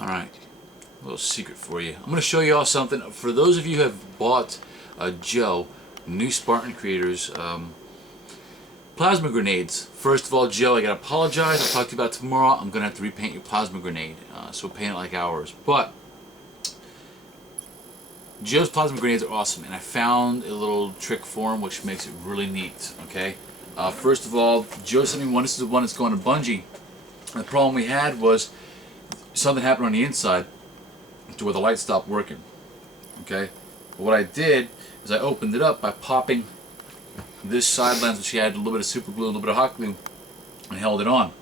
Alright, a little secret for you. I'm going to show you all something. For those of you who have bought Joe, New Spartan Creators, plasma grenades. First of all, Joe, I gotta apologize. I'll talk to you about it tomorrow. I'm gonna have to repaint your plasma grenade. So paint it like ours. But Joe's plasma grenades are awesome, and I found a little trick for him which makes it really neat. Okay. First of all, Joe sent me one. This is the one that's going to bungee. And the problem we had was something happened on the inside to where the light stopped working. Okay. But what I did is I opened it up by popping this side lens, which had a little bit of super glue, a little bit of hot glue, and held it on.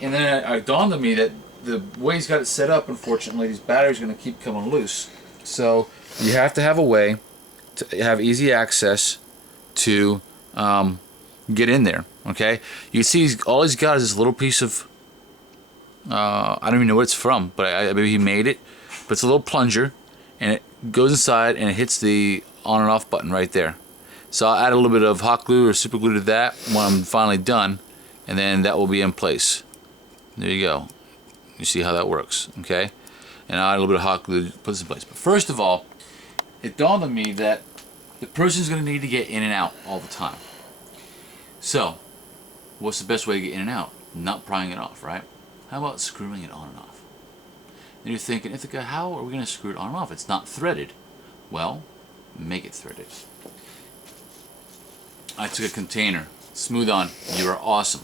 And then it dawned on me that the way he's got it set up, unfortunately, these batteries are going to keep coming loose. So you have to have a way to have easy access to get in there. Okay, you can see all he's got is this little piece of I don't even know what it's from, but maybe he made it. But it's a little plunger, and it goes inside and it hits the on and off button right there. So I'll add a little bit of hot glue or super glue to that when I'm finally done, and then that will be in place. There you go. You see how that works, okay? And I'll add a little bit of hot glue to put this in place. But first of all, it dawned on me that the person's going to need to get in and out all the time. So, what's the best way to get in and out? Not prying it off, right? How about screwing it on and off? And you're thinking, Ithaca, how are we going to screw it on and off? It's not threaded. Well, make it threaded. I took a container, Smooth On. You are awesome.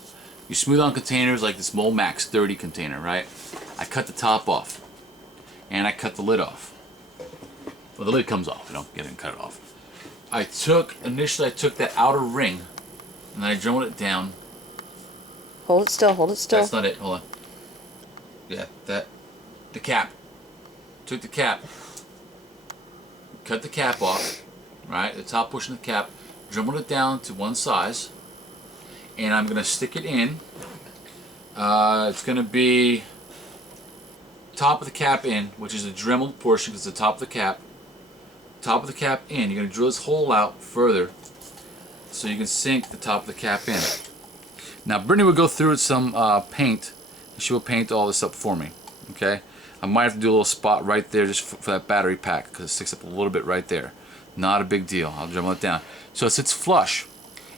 You Smooth On containers like this Mole Max 30 container, right? I cut the top off, and I cut the lid off. Well, the lid comes off. You don't get it and cut it off. Initially I took that outer ring, and then I drilled it down. Hold it still, hold it still. That's not it. Hold on. Yeah, the cap. Took the cap, cut the cap off, right? The top portion of the cap. Dremel it down to one size, and I'm going to stick it in. It's going to be top of the cap in, which is the dremeled portion because it's the top of the cap. Top of the cap in. You're going to drill this hole out further so you can sink the top of the cap in. Now Brittany will go through with some paint, and she will paint all this up for me. Okay, I might have to do a little spot right there just for that battery pack because it sticks up a little bit right there. Not a big deal. I'll dremel it down so it sits flush,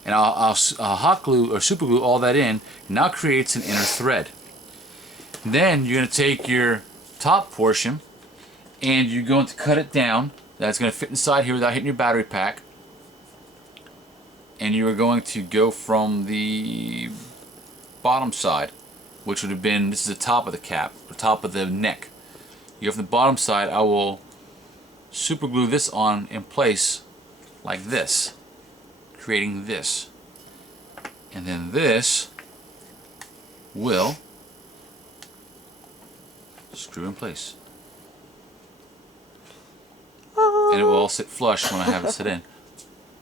and I'll hot glue or super glue all that in, and now creates an inner thread. Then you're going to take your top portion and you're going to cut it down. That's going to fit inside here without hitting your battery pack, and you are going to go from the bottom side, which would have been, this is the top of the cap, the top of the neck. You go from the bottom side. I will super glue this on in place like this, creating this, and then this will screw in place, and it will all sit flush when I have it sit in.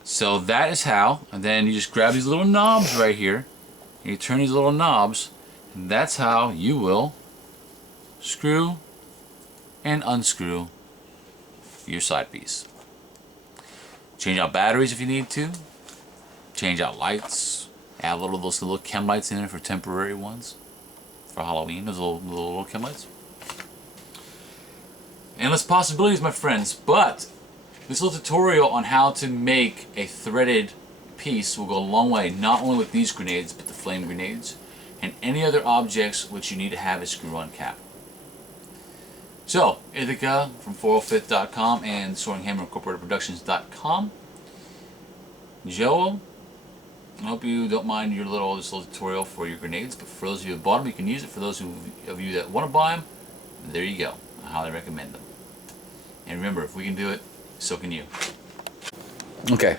So that is how. And then you just grab these little knobs right here and you turn these little knobs, and that's how you will screw and unscrew your side piece. Change out batteries if you need to. Change out lights. Add those little chem lights in there for temporary ones for Halloween. Those little chem lights. Endless possibilities, my friends. But this little tutorial on how to make a threaded piece will go a long way, not only with these grenades, but the flame grenades and any other objects which you need to have a screw-on cap. So, Ithaca from 405th.com and Soaring Hammer Incorporated Productions.com. Joel, I hope you don't mind this little tutorial for your grenades, but for those of you who bought them, you can use it. For those of you that want to buy them, there you go. I highly recommend them. And remember, if we can do it, so can you. Okay.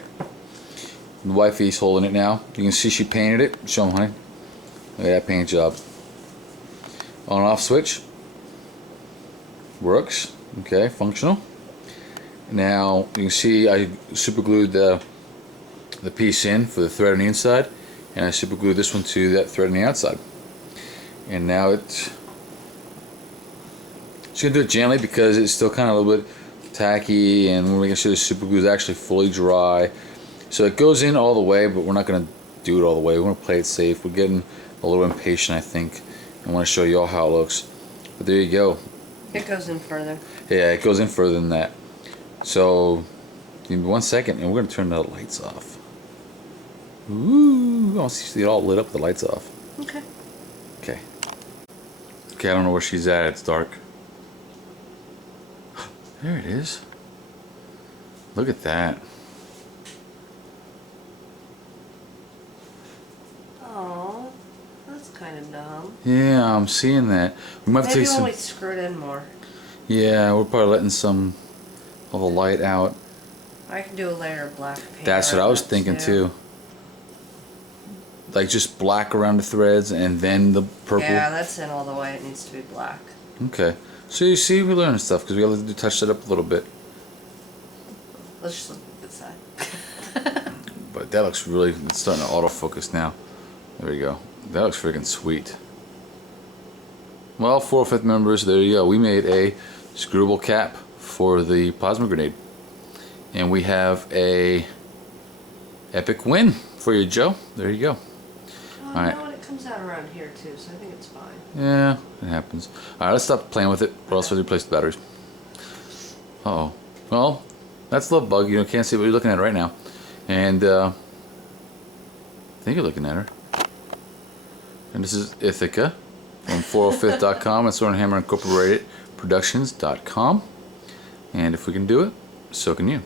The wifey's holding it now. You can see she painted it. Show them, honey. Look at that paint job. On and off switch. Works. Okay, functional. Now you can see I super glued the piece in for the thread on the inside, and I super glued this one to that thread on the outside. And now it's gonna do it gently because it's still kind of a little bit tacky, and we're making sure the super glue is actually fully dry. So it goes in all the way, but we're not gonna do it all the way. We're gonna play it safe. We're getting a little impatient, I think. I want to show you all how it looks. But there you go. It goes in further. Yeah, it goes in further than that. So, give me 1 second, and we're gonna turn the lights off. Ooh, I want to see it all lit up with the lights off. Okay. Okay. Okay, I don't know where she's at. It's dark. There it is. Look at that. Oh, that's kind of dumb. Yeah, I'm seeing that. We might have to Maybe take some. when we screw it in more. Yeah, we're probably letting some of the light out. I can do a layer of black paint. That's what I around was it, thinking too. Like just black around the threads and then the purple. Yeah, that's in all the way. It needs to be black. Okay. So you see, we're learning stuff because we got to touch that up a little bit. Let's just look at this side. But that looks really. It's starting to autofocus now. There you go. That looks freaking sweet. Well, 4 5th members, there you go. We made a screwable cap for the plasma grenade. And we have a epic win for you, Joe. There you go. Oh, Alright. no, and it comes out around here too, so I think it's fine. Yeah, it happens. Alright, let's stop playing with it, or else we'll replace the batteries. Uh-oh. Well, that's Love Bug. You can't see what you're looking at right now. And, I think you're looking at her. And this is Ithaca from 405th.com and Sword and Hammer Incorporated Productions.com. And if we can do it, so can you.